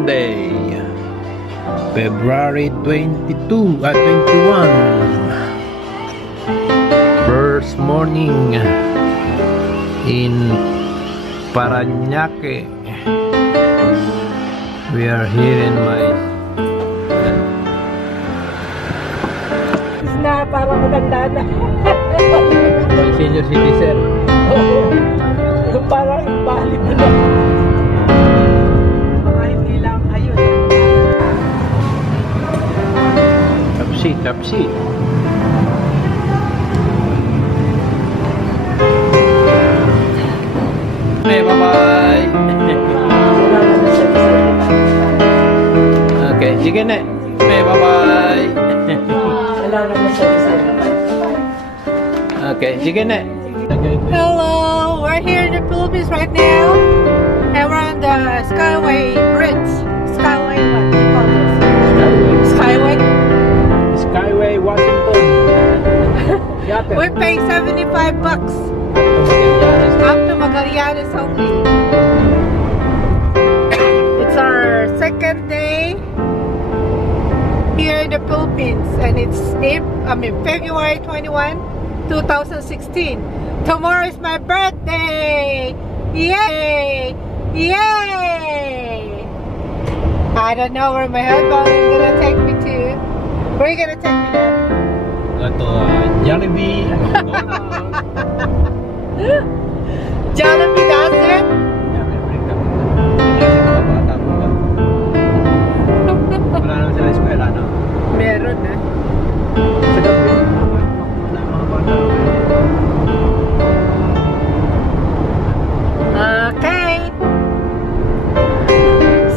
Monday, February 21. First morning in Parañaque. We are here in my na parang matanda na. senior citizen. Parang invalid na. Baka hindi lang ayun. Tapsi. Okay, bye-bye. Okay, sige na. Okay, bye-bye. Okay, sige na. Hello, we're here in the Philippines right now, and we're on the Skyway Bridge. Skyway, what do you call this? Skyway, Washington. We're paying $75 up to Magallanes only. It's our second day here in the Philippines, and it's February 21, 2016. Tomorrow is my birthday! Yay! Yay! I don't know where my husband is gonna take me to. Where are you gonna take me to? Go to Jollibee. Jollibee, does it? Wala naman sila eskwela, no? Meron na. Sa gabi. Okay.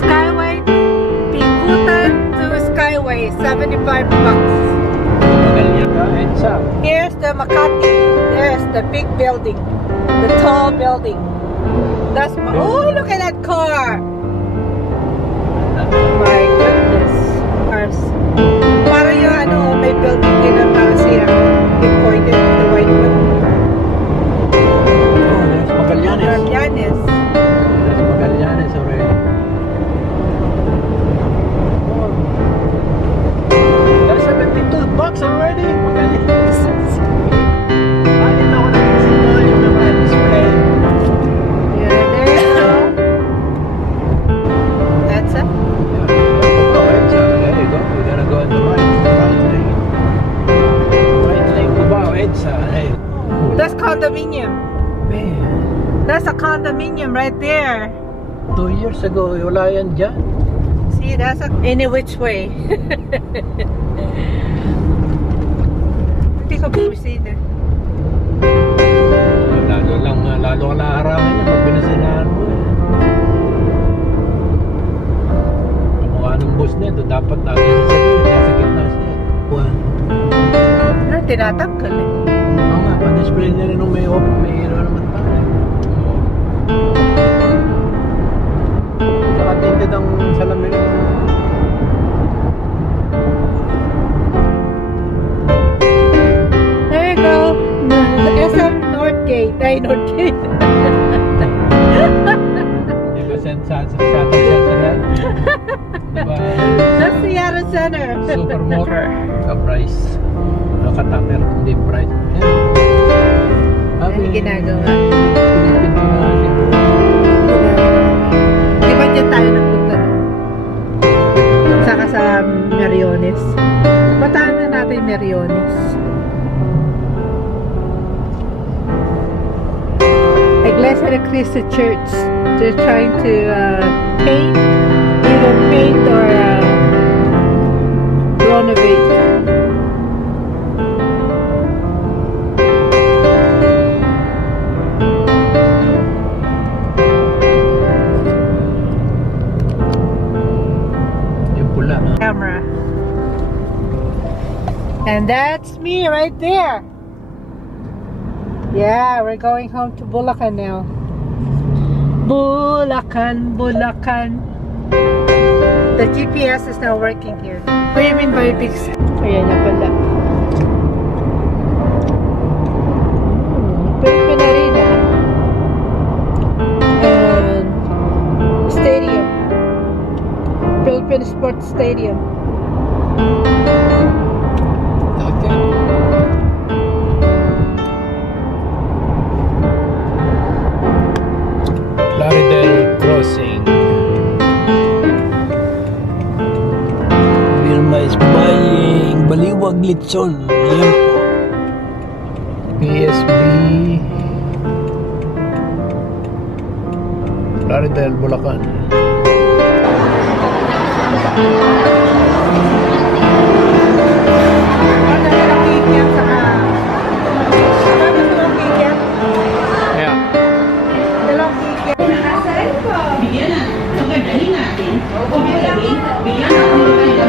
Skyway, Pikutan to Skyway, $75. Here's the Makati. There's the big building, the tall building. That's my, oh, look at that car. My goodness. Cars. Para yung may building din na para siya pinpointed, the white one. Oh, there's Magallanes. Magallanes. There's Magallanes already. There's $72 already. Magallanes. I didn't know what it is. You remember that display? Yeah, there you go. That's it. There you go. We're gonna go on the right lane. Right lane, Cubao, EDSA. Hey. That's condominium. Man, That's a condominium right there. 2 years ago, wala yan dyan. See, that's a any which way. Hindi ko bumisina. Lalo ka naaraman niya pag binasinahan mo eh. Kamukha ng bus na ito, dapat natin sa gitna siya. Na, tinatanggal eh. Oo nga, pa-display niya rin nung may hero naman tayo. Nakatinted ang salamin. There you go. SM Northgate. Ay, Northgate. Di ba sa Seattle Center yan? Diba? That's Seattle Center. Supermotor. Ka-price. Nakataper, hindi bright. Ano ginagawa? Pinipinto na natin. Di ba dyan tayo nagpunta? Saka sa Meriones. Bataan na natin Meriones. Iglesia de Cristo Church. They're trying to paint, either paint or renovate. Yung pula. Camera. And that's me right there. Yeah, we're going home to Bulacan now. Bulacan, Bulacan. The GPS is not working here. What do you mean by big? Ayan na pala. Pwede na rin and stadium. Stadium. Okay. Plaridel Crossing. Birma is buying Baliwag Litson. Ayan po. PSB Plaridel, Bulacan. Yeah. Bigyan na. Pagkadali natin. Bigyan na ang maganda.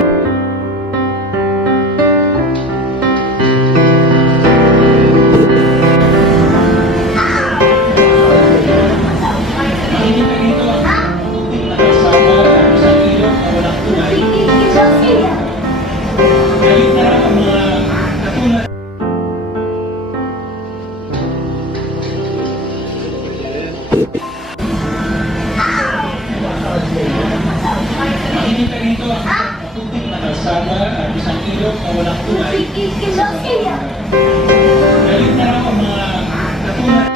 Makikita rito ang patutik na kalsada at isang ilog na walang tulay. Galit na raw ang mga katulad.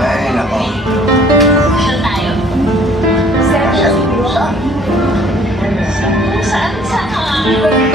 Ay, nako. Saan?